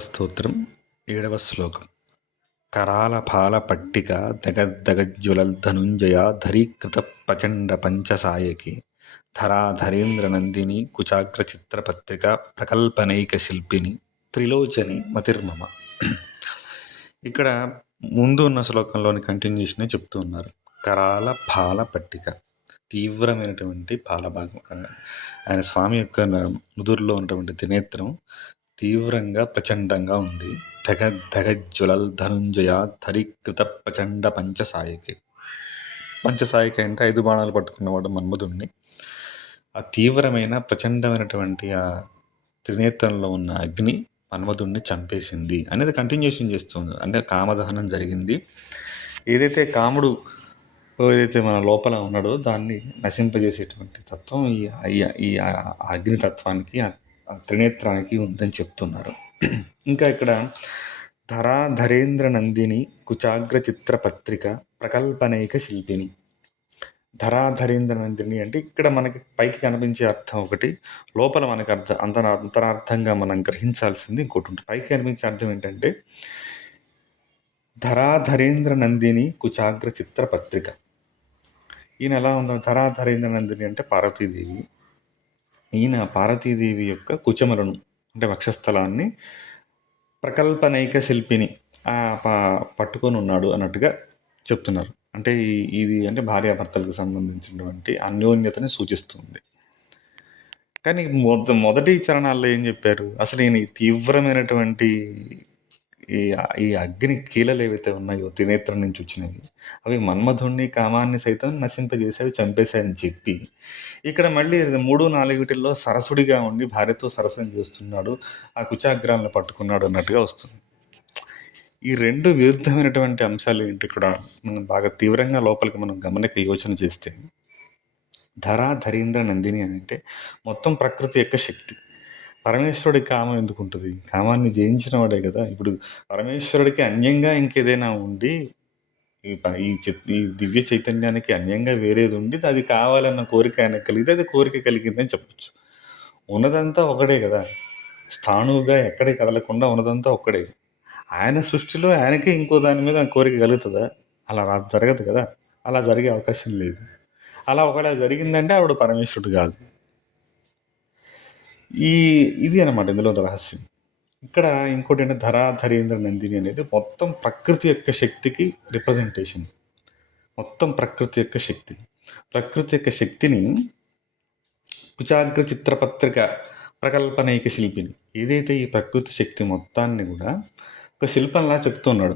స్తోత్రం ఏడవ శ్లోకం. కరాల పాల పట్టిక దగద్దగజ్వలద్ధనుంజయ ధరీకృత ప్రచండ పంచసాయకి ధరాధరేంద్ర నందిని కుచాగ్ర చిత్రపత్రిక ప్రకల్పనైక శిల్పిని త్రిలోచని మతిర్మమ. ఇక్కడ ముందు ఉన్న శ్లోకంలోని కంటిన్యూషనే చెప్తూ ఉన్నారు. కరాల పాల పట్టిక తీవ్రమైనటువంటి పాలభాగం ఆయన స్వామి యొక్క నుదురులో ఉన్నటువంటి త్రినేత్రం తీవ్రంగా ప్రచండంగా ఉంది. ధగ తెగజ్వలల్ ధనుంజయ ధరీకృత ప్రచండ పంచసాయకి. పంచసాయకి అంటే ఐదు బాణాలు పట్టుకున్నవాడు మన్మధుణ్ణి. ఆ తీవ్రమైన ప్రచండమైనటువంటి ఆ త్రినేత్రంలో ఉన్న అగ్ని మన్మధుణ్ణి చంపేసింది అనేది కంటిన్యూషన్ చేస్తుంది అంటే కామదహనం జరిగింది. ఏదైతే కాముడు ఏదైతే మన లోపల ఉన్నాడో దాన్ని నశింపజేసేటువంటి తత్వం ఈ ఈ అగ్ని తత్వానికి త్రినేత్రానికి ఉందని చెప్తున్నారు. ఇంకా ఇక్కడ ధరా ధరేంద్ర నందిని కుచాగ్ర చిత్ర పత్రిక ప్రకల్పనైక శిల్పిని. ధరాధరేంద్ర నందిని అంటే ఇక్కడ మనకి పైకి కనిపించే అర్థం ఒకటి లోపల మనకు అర్థం అంతర అంతరార్థంగా మనం గ్రహించాల్సింది ఇంకోటి ఉంటుంది. పైకి కనిపించే అర్థం ఏంటంటే ధరాధరేంద్ర నందిని కుచాగ్ర చిత్ర పత్రిక ఈయన ఎలా ఉందో ధరాధరేంద్ర నందిని అంటే పార్వతీదేవి. ఈయన పార్వతీదేవి యొక్క కుచమలను అంటే వక్షస్థలాన్ని ప్రకల్పనైక శిల్పిని పట్టుకొని ఉన్నాడు అన్నట్టుగా చెప్తున్నారు. అంటే ఇది అంటే భార్యాభర్తలకు సంబంధించినటువంటి అన్యోన్యతని సూచిస్తుంది. కానీ మొద మొదటి చరణాల్లో ఏం చెప్పారు? అసలు ఈయన తీవ్రమైనటువంటి ఈ ఈ అగ్ని కీలలు ఏవైతే ఉన్నాయో త్రినేత్రం నుంచి వచ్చినవి అవి మన్మధుణ్ణి కామాన్ని సైతం నశింపజేసేవి చంపేశాయని చెప్పి ఇక్కడ మళ్ళీ మూడు నాలుగిటిల్లో సరసుడిగా ఉండి భార్యతో సరసం చేస్తున్నాడు ఆ కుచాగ్రాలను పట్టుకున్నాడు అన్నట్టుగా వస్తుంది. ఈ రెండు విరుద్ధమైనటువంటి అంశాలు ఏంటి ఇక్కడ? మనం బాగా తీవ్రంగా లోపలికి మనం గమనిక యోచన చేస్తే ధరా ధరీంద్ర నందిని అని అంటే మొత్తం ప్రకృతి యొక్క శక్తి. పరమేశ్వరుడికి కామం ఎందుకు ఉంటుంది కామాన్ని జయించిన వాడే కదా. ఇప్పుడు పరమేశ్వరుడికి అన్యంగా ఇంకేదైనా ఉండి ఈ ఈ ఈ దివ్య చైతన్యానికి అన్యంగా వేరేది ఉండి అది కావాలన్న కోరిక ఆయన కలిగితే అది కోరిక కలిగిందని చెప్పచ్చు. ఉన్నదంతా ఒకడే కదా. స్థాణువుగా ఎక్కడే కదలకుండా ఉన్నదంతా ఒక్కడే. ఆయన సృష్టిలో ఆయనకే ఇంకో దాని మీద కోరిక కలుగుతుందా? అలా జరగదు కదా. అలా జరిగే అవకాశం లేదు. అలా ఒకవేళ జరిగిందంటే ఆవిడ పరమేశ్వరుడు కాదు. ఈ ఇది అనమాట ఇందులో రహస్యం. ఇక్కడ ఇంకోటి అంటే ధర ధరేంద్ర నందిని అనేది మొత్తం ప్రకృతి యొక్క శక్తికి రిప్రజెంటేషన్ మొత్తం ప్రకృతి యొక్క శక్తి. ప్రకృతి యొక్క శక్తిని కుచాగ్ర చిత్రపత్రిక ప్రకల్పనైక శిల్పిని ఏదైతే ఈ ప్రకృతి శక్తి మొత్తాన్ని కూడా ఒక శిల్పంలా చెప్తున్నాడు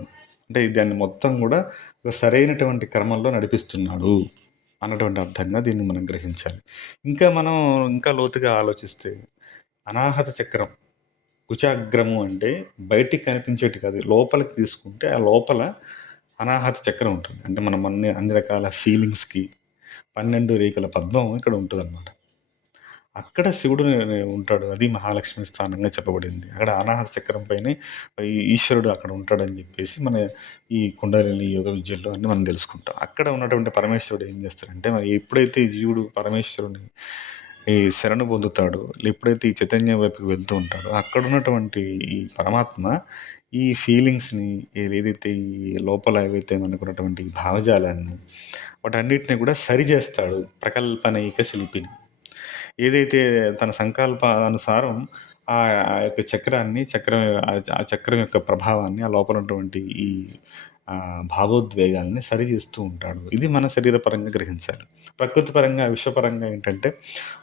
అంటే దాన్ని మొత్తం కూడా ఒక సరైనటువంటి క్రమంలో నడిపిస్తున్నాడు అన్నటువంటి అర్థంగా దీన్ని మనం గ్రహించాలి. ఇంకా మనం ఇంకా లోతుగా ఆలోచిస్తే అనాహత చక్రం. కుచాగ్రము అంటే బయటికి కనిపించేటి కాదు లోపలికి తీసుకుంటే ఆ లోపల అనాహత చక్రం ఉంటుంది. అంటే మనం అన్ని అన్ని రకాల ఫీలింగ్స్కి పన్నెండు రేఖల పద్మం ఇక్కడ ఉంటుంది అనమాట అక్కడ శివుడు ఉంటాడు. అది మహాలక్ష్మి స్థానంగా చెప్పబడింది. అక్కడ అనాహత చక్రం పైన ఈశ్వరుడు అక్కడ ఉంటాడని చెప్పేసి మన ఈ కుండలిని యోగ విద్యల్లో అన్ని మనం తెలుసుకుంటాం. అక్కడ ఉన్నటువంటి పరమేశ్వరుడు ఏం చేస్తారంటే మరి ఎప్పుడైతే జీవుడు పరమేశ్వరుని ఈ శరణు పొందుతాడు ఎప్పుడైతే ఈ చైతన్యం వైపుకి వెళ్తూ ఉంటాడో అక్కడ ఉన్నటువంటి ఈ పరమాత్మ ఈ ఫీలింగ్స్ని ఏదైతే ఈ లోపల ఏవైతే మనకున్నటువంటి భావజాలాన్ని వాటన్నిటిని కూడా సరిచేస్తాడు ప్రకల్పన ప్రకల్పనైక శిల్పిని. ఏదైతే తన సంకల్ప అనుసారం ఆ యొక్క చక్రాన్ని చక్రం ఆ చక్రం యొక్క ప్రభావాన్ని ఆ లోపల ఉన్నటువంటి ఈ భావోద్వేగాలని సరిచేస్తూ ఉంటాడు. ఇది మన శరీరపరంగా గ్రహించాలి. ప్రకృతి పరంగా విశ్వపరంగా ఏంటంటే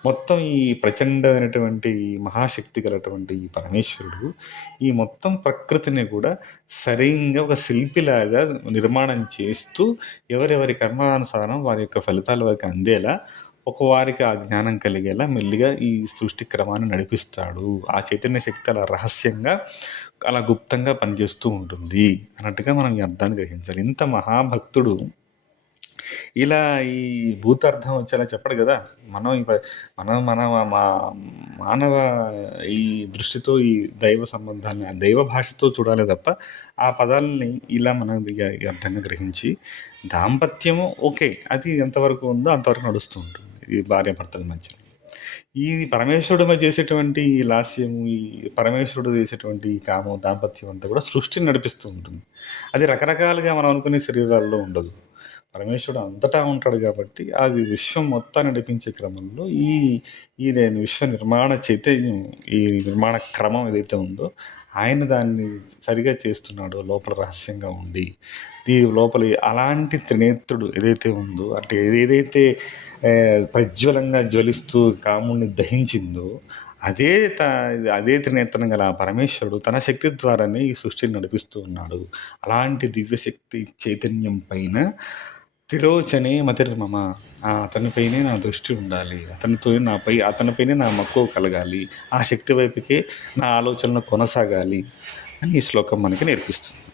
మొత్తం ఈ ప్రచండమైనటువంటి మహాశక్తి గలటువంటి ఈ పరమేశ్వరుడు ఈ మొత్తం ప్రకృతిని కూడా సరిగ్గా ఒక శిల్పిలాగా నిర్మాణం చేస్తూ ఎవరెవరి కర్మానుసారం వారి యొక్క ఫలితాలు వారికి అందేలా ఒక వారికి ఆ జ్ఞానం కలిగేలా మెల్లిగా ఈ సృష్టి క్రమాన్ని నడిపిస్తాడు. ఆ చైతన్య శక్తి అలా రహస్యంగా అలా గుప్తంగా పనిచేస్తూ ఉంటుంది అన్నట్టుగా మనం ఈ అర్థాన్ని గ్రహించాలి. ఇంత మహాభక్తుడు ఇలా ఈ భూతార్థం వచ్చేలా చెప్పడు కదా. మనం మనం మన మా మానవ ఈ దృష్టితో ఈ దైవ సంబంధాన్ని ఆ దైవ భాషతో చూడాలి తప్ప ఆ పదాలని ఇలా మనం అర్థంగా గ్రహించి దాంపత్యము ఓకే అది ఎంతవరకు ఉందో అంతవరకు నడుస్తూ ఉంటుంది. ఈ భార్యాభర్తల మధ్య. ఈ పరమేశ్వరుడు చేసేటువంటి ఈ లాస్యము ఈ పరమేశ్వరుడు చేసేటువంటి ఈ కామం దాంపత్యం అంతా కూడా సృష్టిని నడిపిస్తూ ఉంటుంది. అది రకరకాలుగా మనం అనుకునే శరీరాల్లో ఉండదు. పరమేశ్వరుడు అంతటా ఉంటాడు కాబట్టి అది విశ్వం మొత్తాన్ని నడిపించే క్రమంలో ఈ ఈ నేను విశ్వ నిర్మాణ చైతన్యం ఈ నిర్మాణ క్రమం ఏదైతే ఉందో ఆయన దాన్ని సరిగా చేస్తున్నాడో లోపల రహస్యంగా ఉండి ఈ లోపల అలాంటి త్రినేత్రుడు ఏదైతే ఉందో అంటే ఏదైతే ప్రజ్వలంగా జ్వలిస్తూ కాముడిని దహించిందో అదే త అదే త్రినేత్రం గల పరమేశ్వరుడు తన శక్తి ద్వారానే ఈ సృష్టిని నడిపిస్తూ ఉన్నాడు. అలాంటి దివ్యశక్తి చైతన్యం పైన త్రిలోచనే మతిర్మమ. ఆ అతనిపైనే నా దృష్టి ఉండాలి. అతనితో నాపై అతనిపైనే నా మక్కువ కలగాలి. ఆ శక్తి వైపుకే నా ఆలోచనలు కొనసాగాలి అని ఈ శ్లోకం మనకి నేర్పిస్తుంది.